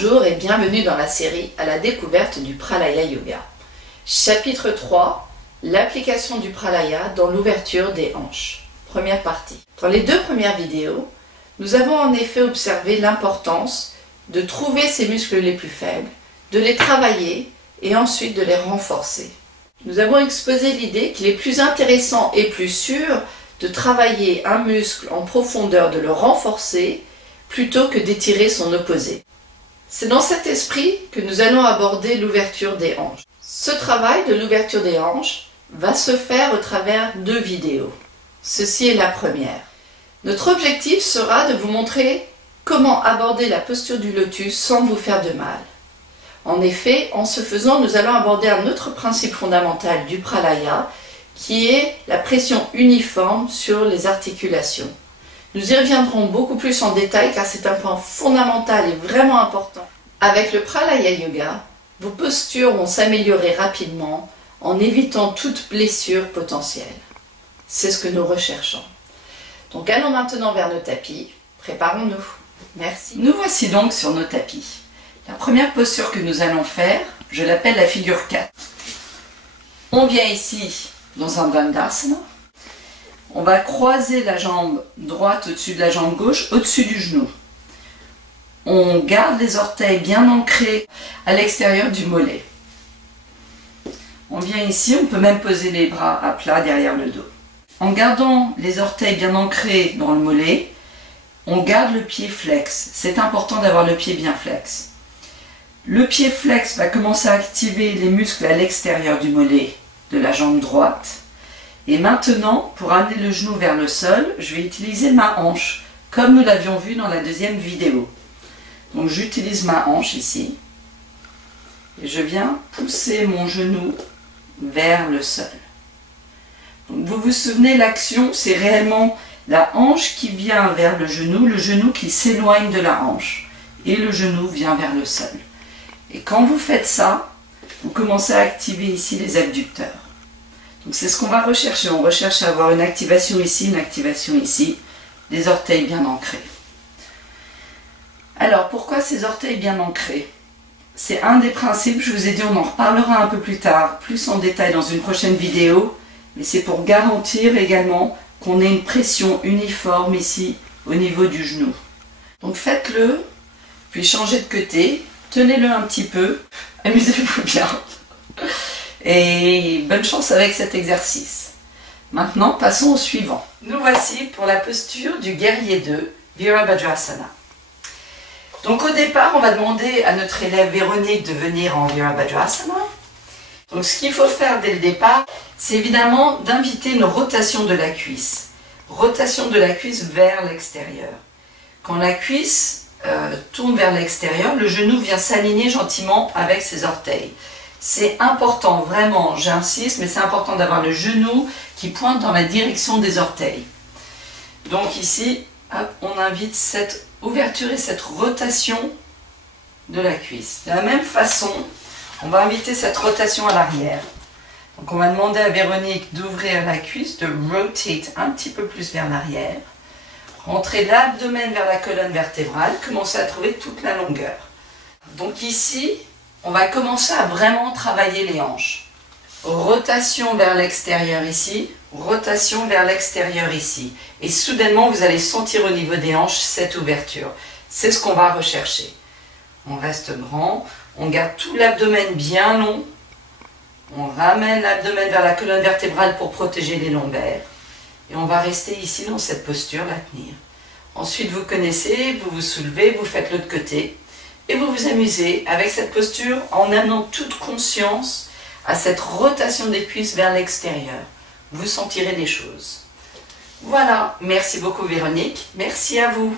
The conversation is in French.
Bonjour et bienvenue dans la série à la découverte du Pralaya Yoga. Chapitre 3, l'application du Pralaya dans l'ouverture des hanches. Première partie. Dans les deux premières vidéos, nous avons en effet observé l'importance de trouver ces muscles les plus faibles, de les travailler et ensuite de les renforcer. Nous avons exposé l'idée qu'il est plus intéressant et plus sûr de travailler un muscle en profondeur, de le renforcer, plutôt que d'étirer son opposé. C'est dans cet esprit que nous allons aborder l'ouverture des hanches. Ce travail de l'ouverture des hanches va se faire au travers de deux vidéos. Ceci est la première. Notre objectif sera de vous montrer comment aborder la posture du lotus sans vous faire de mal. En effet, en ce faisant, nous allons aborder un autre principe fondamental du Pralaya, qui est la pression uniforme sur les articulations. Nous y reviendrons beaucoup plus en détail car c'est un point fondamental et vraiment important. Avec le Pralaya Yoga, vos postures vont s'améliorer rapidement en évitant toute blessure potentielle. C'est ce que nous recherchons. Donc allons maintenant vers nos tapis. Préparons-nous. Merci. Nous voici donc sur nos tapis. La première posture que nous allons faire, je l'appelle la figure 4. On vient ici dans un Dandasana. On va croiser la jambe droite au-dessus de la jambe gauche, au-dessus du genou. On garde les orteils bien ancrés à l'extérieur du mollet. On vient ici, on peut même poser les bras à plat derrière le dos. En gardant les orteils bien ancrés dans le mollet, on garde le pied flex. C'est important d'avoir le pied bien flex. Le pied flex va commencer à activer les muscles à l'extérieur du mollet de la jambe droite. Et maintenant, pour amener le genou vers le sol, je vais utiliser ma hanche, comme nous l'avions vu dans la deuxième vidéo. Donc j'utilise ma hanche ici, et je viens pousser mon genou vers le sol. Donc vous vous souvenez, l'action, c'est réellement la hanche qui vient vers le genou qui s'éloigne de la hanche, et le genou vient vers le sol. Et quand vous faites ça, vous commencez à activer ici les abducteurs. Donc c'est ce qu'on va rechercher. On recherche à avoir une activation ici, des orteils bien ancrés. Alors pourquoi ces orteils bien ancrés? C'est un des principes, je vous ai dit, on en reparlera un peu plus tard, plus en détail dans une prochaine vidéo, mais c'est pour garantir également qu'on ait une pression uniforme ici au niveau du genou. Donc faites-le, puis changez de côté, tenez-le un petit peu, amusez-vous bien. Et bonne chance avec cet exercice. Maintenant, passons au suivant. Nous voici pour la posture du guerrier 2, Virabhadrasana. Donc au départ, on va demander à notre élève Véronique de venir en Virabhadrasana. Donc ce qu'il faut faire dès le départ, c'est évidemment d'inviter une rotation de la cuisse. Rotation de la cuisse vers l'extérieur. Quand la cuisse tourne vers l'extérieur, le genou vient s'aligner gentiment avec ses orteils. C'est important, vraiment, j'insiste, mais c'est important d'avoir le genou qui pointe dans la direction des orteils. Donc ici, hop, on invite cette ouverture et cette rotation de la cuisse. De la même façon, on va inviter cette rotation à l'arrière. Donc on va demander à Véronique d'ouvrir la cuisse, de rotate un petit peu plus vers l'arrière. Rentrer l'abdomen vers la colonne vertébrale, commencer à trouver toute la longueur. Donc ici, on va commencer à vraiment travailler les hanches. Rotation vers l'extérieur ici, rotation vers l'extérieur ici. Et soudainement, vous allez sentir au niveau des hanches cette ouverture. C'est ce qu'on va rechercher. On reste grand, on garde tout l'abdomen bien long. On ramène l'abdomen vers la colonne vertébrale pour protéger les lombaires. Et on va rester ici dans cette posture, la tenir. Ensuite, vous connaissez, vous vous soulevez, vous faites l'autre côté. Et vous vous amusez avec cette posture en amenant toute conscience à cette rotation des cuisses vers l'extérieur. Vous sentirez les choses. Voilà, merci beaucoup Véronique, merci à vous.